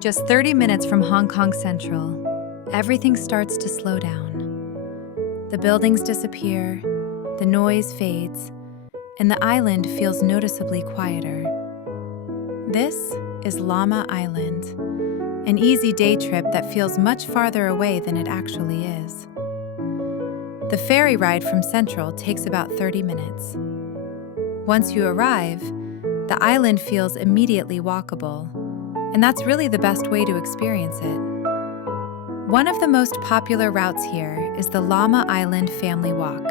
Just 30 minutes from Hong Kong Central, everything starts to slow down. The buildings disappear, the noise fades, and the island feels noticeably quieter. This is Lamma Island, an easy day trip that feels much farther away than it actually is. The ferry ride from Central takes about 30 minutes. Once you arrive, the island feels immediately walkable, and that's really the best way to experience it. One of the most popular routes here is the Lamma Island Family Walk.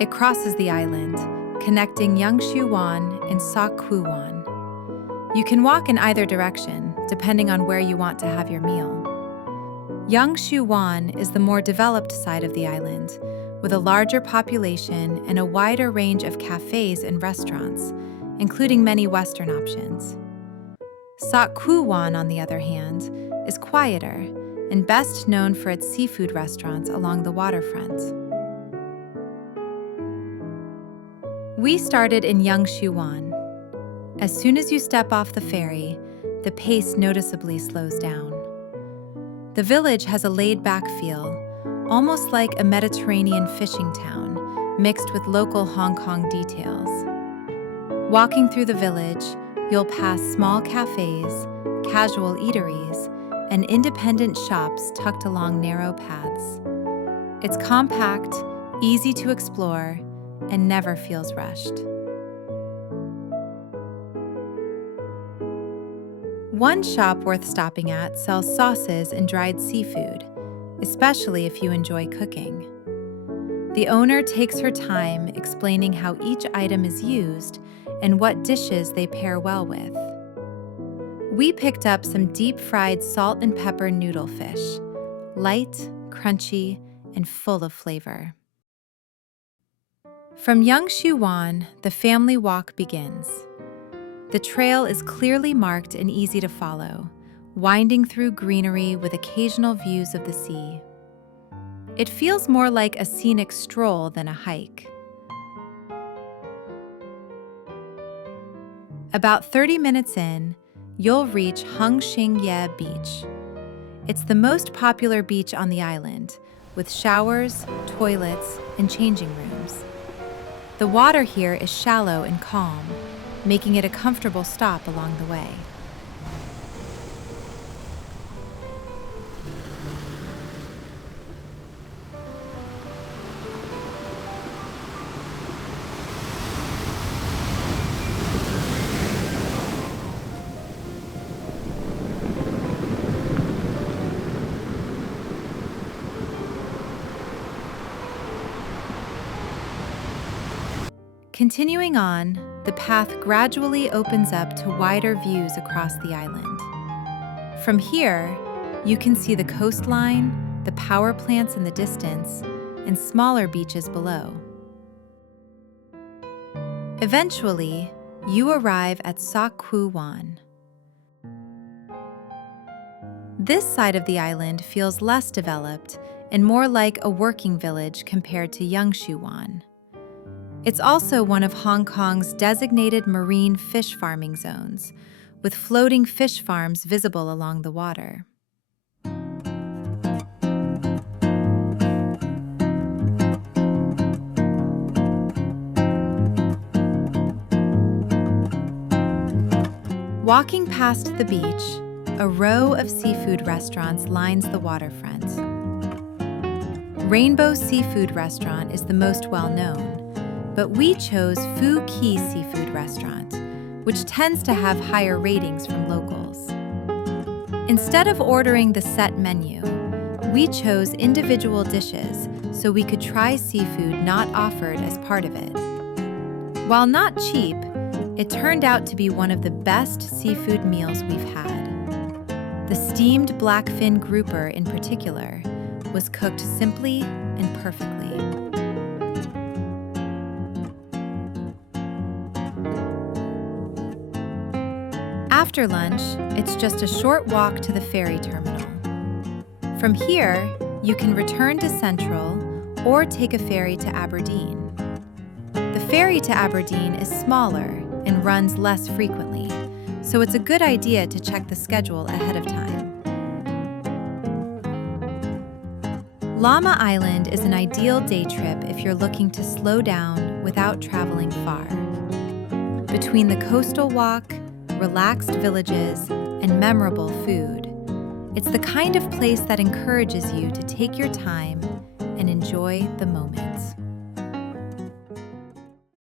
It crosses the island, connecting Yung Shue Wan and Sok Kwu Wan. You can walk in either direction, depending on where you want to have your meal. Yung Shue Wan is the more developed side of the island, with a larger population and a wider range of cafes and restaurants, including many Western options. Sok Kwu Wan, on the other hand, is quieter and best known for its seafood restaurants along the waterfront. We started in Yung Shue Wan. As soon as you step off the ferry, the pace noticeably slows down. The village has a laid-back feel, almost like a Mediterranean fishing town, mixed with local Hong Kong details. Walking through the village, you'll pass small cafes, casual eateries, and independent shops tucked along narrow paths. It's compact, easy to explore, and never feels rushed. One shop worth stopping at sells sauces and dried seafood, especially if you enjoy cooking. The owner takes her time explaining how each item is used and what dishes they pair well with. We picked up some deep-fried salt and pepper noodle fish, light, crunchy, and full of flavor. From Yung Shue Wan, the family walk begins. The trail is clearly marked and easy to follow, winding through greenery with occasional views of the sea. It feels more like a scenic stroll than a hike. About 30 minutes in, you'll reach Hung Shing Yeh Beach. It's the most popular beach on the island, with showers, toilets, and changing rooms. The water here is shallow and calm, making it a comfortable stop along the way. Continuing on, the path gradually opens up to wider views across the island. From here, you can see the coastline, the power plants in the distance, and smaller beaches below. Eventually, you arrive at Sok Kwu Wan. This side of the island feels less developed and more like a working village compared to Yung Shue Wan. It's also one of Hong Kong's designated marine fish farming zones, with floating fish farms visible along the water. Walking past the beach, a row of seafood restaurants lines the waterfront. Rainbow Seafood Restaurant is the most well-known, but we chose Phu Ki Seafood Restaurant, which tends to have higher ratings from locals. Instead of ordering the set menu, we chose individual dishes so we could try seafood not offered as part of it. While not cheap, it turned out to be one of the best seafood meals we've had. The steamed blackfin grouper in particular was cooked simply and perfectly. After lunch, it's just a short walk to the ferry terminal. From here, you can return to Central or take a ferry to Aberdeen. The ferry to Aberdeen is smaller and runs less frequently, so it's a good idea to check the schedule ahead of time. Lamma Island is an ideal day trip if you're looking to slow down without traveling far. Between the coastal walk, relaxed villages, and memorable food, it's the kind of place that encourages you to take your time and enjoy the moments.